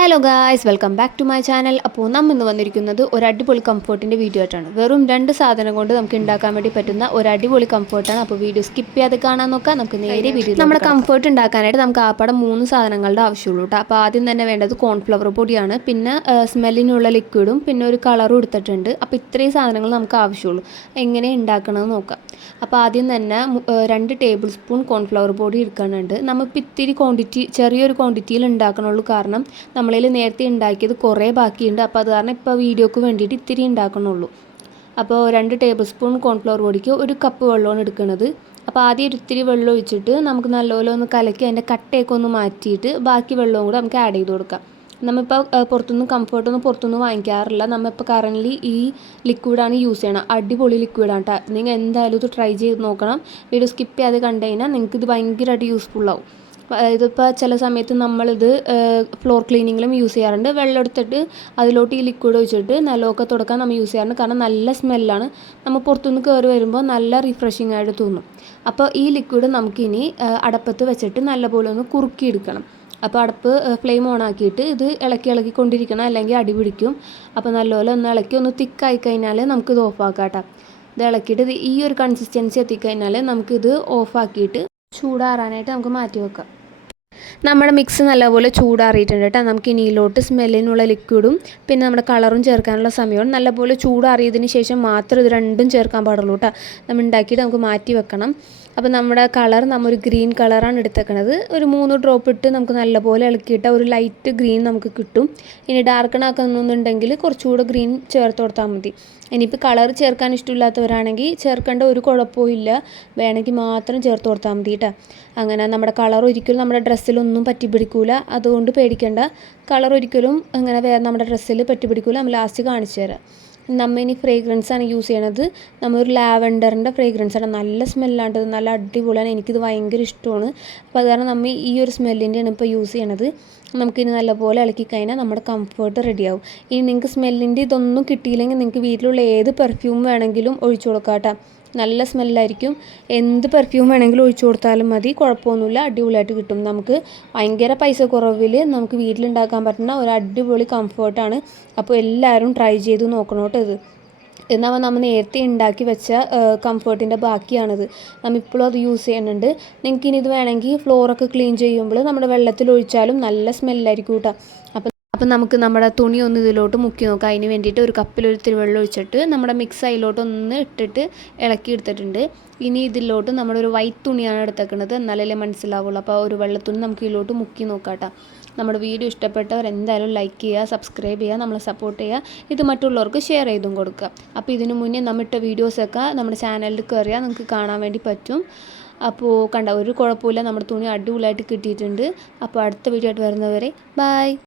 Hello guys, welcome back to my channel. അപ്പോൾ നമ്മൾ ഇന്ന് വന്നിരിക്കുന്നത് ഒരു അടിപൊളി കംഫർട്ടിൻ്റെ വീഡിയോ ആയിട്ടാണ്. വെറും 2 സാധനം കൊണ്ട് നമുക്ക് ഉണ്ടാക്കാൻ വേണ്ടി പറ്റുന്ന ഒരു അടിപൊളി കംഫർട്ടാണ്. അപ്പോൾ വീഡിയോ സ്കിപ്പ് ചെയ്യാതെ കാണാൻ നോക്കാം. നമുക്ക് നേരെ വീഡിയോ. നമ്മുടെ കംഫർട്ട് ഉണ്ടാക്കാനായിട്ട് നമുക്ക് ആപ്പാടെ 3 സാധനങ്ങളുടെ ആവശ്യമുള്ളൂ കേട്ടോ. അപ്പോൾ ആദ്യം തന്നെ വേണ്ടത് കോൺഫ്ലവർ പൊടിയാണ്, പിന്നെ സ്മെല്ലിനുള്ള ലിക്വിഡും, പിന്നെ ഒരു കളറും എടുത്തിട്ടുണ്ട്. അപ്പോൾ ഇത്രയും സാധനങ്ങൾ നമുക്ക് ആവശ്യമുള്ളൂ. എങ്ങനെ ഉണ്ടാക്കണമെന്ന് നോക്കാം. അപ്പോൾ ആദ്യം തന്നെ 2 ടേബിൾ സ്പൂൺ കോൺഫ്ലവർ പൊടി എടുക്കാനുണ്ട്. നമ്മളിപ്പോൾ ഇത്തിരി ക്വാണ്ടിറ്റി, ചെറിയൊരു ക്വാണ്ടിറ്റിയിൽ ഉണ്ടാക്കണുള്ളൂ. കാരണം നമ്മളിൽ നേരത്തെ ഉണ്ടാക്കിയത് കുറേ ബാക്കിയുണ്ട്. അപ്പോൾ അത് കാരണം ഇപ്പോൾ വീഡിയോക്ക് വേണ്ടിയിട്ട് ഇത്തിരി ഉണ്ടാക്കണുള്ളൂ. അപ്പോൾ 2 ടേബിൾ സ്പൂൺ കോൺഫ്ലവർ പൊടിക്ക് 1 കപ്പ് വെള്ളമാണ് എടുക്കുന്നത്. അപ്പോൾ ആദ്യം ഒരു ഇത്തിരി വെള്ളം ഒഴിച്ചിട്ട് നമുക്ക് നല്ലപോലെ ഒന്ന് കലക്കി അതിൻ്റെ കട്ടയൊക്കെ ഒന്ന് മാറ്റിയിട്ട് ബാക്കി വെള്ളവും കൂടെ നമുക്ക് ആഡ് ചെയ്ത് കൊടുക്കാം. നമ്മളിപ്പോൾ പുറത്തുനിന്ന് കംഫർട്ടൊന്നും പുറത്തുനിന്ന് വാങ്ങിക്കാറില്ല. നമ്മളിപ്പോൾ കറൻ്റ് ഈ ലിക്വിഡാണ് യൂസ് ചെയ്യണം. അടിപൊളി ലിക്വിഡാണ് കേട്ടോ. നിങ്ങൾ എന്തായാലും ഇത് ട്രൈ ചെയ്ത് നോക്കണം. വീഡിയോ സ്കിപ്പ് ചെയ്യാതെ കണ്ടു കഴിഞ്ഞാൽ നിങ്ങൾക്ക് ഇത് ഭയങ്കരമായിട്ട് യൂസ്ഫുള്ളാവും. ഇതിപ്പോൾ ചില സമയത്ത് നമ്മളിത് ഫ്ലോർ ക്ലീനിങ്ങിലും യൂസ് ചെയ്യാറുണ്ട്. വെള്ളം എടുത്തിട്ട് അതിലോട്ട് ഈ ലിക്വിഡ് ഒഴിച്ചിട്ട് നിലമൊക്കെ തുടക്കാൻ നമ്മൾ യൂസ് ചെയ്യാറുണ്ട്. കാരണം നല്ല സ്മെല്ലാണ്. നമ്മൾ പുറത്തുനിന്ന് കയറി വരുമ്പോൾ നല്ല റിഫ്രഷിംഗ് ആയിട്ട് തോന്നും. അപ്പോൾ ഈ ലിക്വിഡ് നമുക്കിനി അടപ്പത്ത് വെച്ചിട്ട് നല്ലപോലെ ഒന്ന് കുറുക്കിയെടുക്കണം. അപ്പോൾ അടുപ്പ് ഫ്ലെയിം ഓൺ ആക്കിയിട്ട് ഇത് ഇളക്കി കൊണ്ടിരിക്കണം, അല്ലെങ്കിൽ അടി പിടിക്കും. അപ്പോൾ നല്ലപോലെ ഒന്ന് ഇളക്കി ഒന്ന് തിക്കായി കഴിഞ്ഞാൽ നമുക്കിത് ഓഫാക്കാം കേട്ടോ. ഇത് ഇളക്കിയിട്ട് ഈ ഒരു കൺസിസ്റ്റൻസി എത്തിക്കഴിഞ്ഞാൽ നമുക്കിത് ഓഫാക്കിയിട്ട് ചൂടാറാനായിട്ട് നമുക്ക് മാറ്റി വെക്കാം. നമ്മുടെ മിക്സ് നല്ലപോലെ ചൂടാറിയിട്ടുണ്ട് കേട്ടോ. നമുക്ക് ഇനിയിലോട്ട് സ്മെല്ലിനുള്ള ലിക്വിഡും പിന്നെ നമ്മുടെ കളറും ചേർക്കാനുള്ള സമയമാണ്. നല്ലപോലെ ചൂടാറിയതിന് ശേഷം മാത്രം ഇത് രണ്ടും ചേർക്കാൻ പാടുള്ളൂ കേട്ടോ. നമ്മൾ ഉണ്ടാക്കിയിട്ട് നമുക്ക് മാറ്റി വെക്കണം. അപ്പോൾ നമ്മുടെ കളർ ഒരു ഗ്രീൻ കളറാണ് എടുത്തേക്കണത്. ഒരു 3 ഡ്രോപ്പ് ഇട്ട് നമുക്ക് നല്ലപോലെ ഇളക്കിയിട്ട് ഒരു ലൈറ്റ് ഗ്രീൻ നമുക്ക് കിട്ടും. ഇനി ഡാർക്കണാക്കുന്നുണ്ടെങ്കിൽ കുറച്ചുകൂടെ ഗ്രീൻ ചേർത്ത് കൊടുത്താൽ മതി. ഇനിയിപ്പോൾ കളർ ചേർക്കാൻ ഇഷ്ടമില്ലാത്തവരാണെങ്കിൽ ചേർക്കേണ്ട ഒരു കുഴപ്പമില്ല, വേണമെങ്കിൽ മാത്രം ചേർത്ത് കൊടുത്താൽ മതി കേട്ടോ. അങ്ങനെ നമ്മുടെ കളർ ഒരിക്കലും നമ്മുടെ ഡ്രസ്സിലൊന്നും പറ്റി പിടിക്കില്ല, അതുകൊണ്ട് പേടിക്കേണ്ട. കളർ ഒരിക്കലും അങ്ങനെ നമ്മുടെ ഡ്രസ്സിൽ പറ്റി പിടിക്കില്ല. നമ്മൾ ലാസ്റ്റ് കാണിച്ചു തരാം. നമ്മൾ ഇനി ഫ്രേഗ്രൻസാണ് യൂസ് ചെയ്യണത്. നമ്മളൊരു ലാവൻഡറിൻ്റെ ഫ്രേഗ്രൻസാണ്. നല്ല സ്മെല്ലാണ്ട്, നല്ല അടിപൊളിയാണ്. എനിക്കിത് ഭയങ്കര ഇഷ്ടമാണ്. അപ്പോൾ അത് കാരണം നമ്മൾ ഈ ഒരു സ്മെല്ലിൻ്റെയാണ് ഇപ്പോൾ യൂസ് ചെയ്യണത്. നമുക്കിനി നല്ലപോലെ ഇളക്കി കഴിഞ്ഞാൽ നമ്മുടെ കംഫർട്ട് റെഡിയാവും. ഇനി നിങ്ങൾക്ക് സ്മെല്ലിൻ്റെ ഇതൊന്നും കിട്ടിയില്ലെങ്കിൽ നിങ്ങൾക്ക് വീട്ടിലുള്ള ഏത് പെർഫ്യൂം വേണമെങ്കിലും ഒഴിച്ചു കൊടുക്കാം കേട്ടോ. നല്ല സ്മെല്ലായിരിക്കും. എന്ത് പെർഫ്യൂം വേണമെങ്കിലും ഒഴിച്ചു കൊടുത്താലും മതി, കുഴപ്പമൊന്നുമില്ല. അടിപൊളിയായിട്ട് കിട്ടും. നമുക്ക് ഭയങ്കര പൈസ കുറവിൽ നമുക്ക് വീട്ടിലുണ്ടാക്കാൻ പറ്റുന്ന ഒരു അടിപൊളി കംഫർട്ടാണ്. അപ്പോൾ എല്ലാവരും ട്രൈ ചെയ്ത് നോക്കണം കേട്ടോ. ഇത് എന്നാൽ നമ്മൾ നേരത്തെ ഉണ്ടാക്കി വെച്ച കംഫർട്ടിൻ്റെ ബാക്കിയാണിത്. നമ്മളിപ്പോഴും അത് യൂസ് ചെയ്യുന്നുണ്ട്. നിങ്ങൾക്കിനി ഇത് വേണമെങ്കിൽ ഫ്ലോറൊക്കെ ക്ലീൻ ചെയ്യുമ്പോൾ നമ്മുടെ വെള്ളത്തിൽ ഒഴിച്ചാലും നല്ല സ്മെല്ലായിരിക്കും കേട്ടോ. അപ്പം നമുക്ക് നമ്മുടെ തുണി ഒന്ന് ഇതിലോട്ട് മുക്കി നോക്കാം. അതിന് വേണ്ടിയിട്ട് ഒരു കപ്പിലൊരു തിരുവെള്ളം ഒഴിച്ചിട്ട് നമ്മുടെ മിക്സ് അതിലോട്ട് ഒന്ന് ഇട്ടിട്ട് ഇളക്കി എടുത്തിട്ടുണ്ട്. ഇനി ഇതിലോട്ട് നമ്മുടെ ഒരു വൈറ്റ് തുണിയാണ് എടുത്തേക്കുന്നത്, എന്നാലല്ലേ മനസ്സിലാവുള്ളൂ. അപ്പോൾ ഒരു വെള്ളത്തുണി നമുക്ക് ഇതിലോട്ട് മുക്കി നോക്കാം കേട്ടോ. നമ്മുടെ വീഡിയോ ഇഷ്ടപ്പെട്ടവർ എന്തായാലും ലൈക്ക് ചെയ്യുക, സബ്സ്ക്രൈബ് ചെയ്യുക, നമ്മളെ സപ്പോർട്ട് ചെയ്യുക. ഇത് മറ്റുള്ളവർക്ക് ഷെയർ ചെയ്തും കൊടുക്കുക. അപ്പോൾ ഇതിനു മുന്നേ നമ്മിട്ട വീഡിയോസൊക്കെ നമ്മുടെ ചാനലിൽ കയറിയാൽ നിങ്ങൾക്ക് കാണാൻ വേണ്ടി പറ്റും. അപ്പോൾ കണ്ട ഒരു കുഴപ്പമില്ല, നമ്മുടെ തുണി അടിപൊളിയായിട്ട് കിട്ടിയിട്ടുണ്ട്. അപ്പോൾ അടുത്ത വീഡിയോ ആയിട്ട് വരുന്നവരെ ബൈ.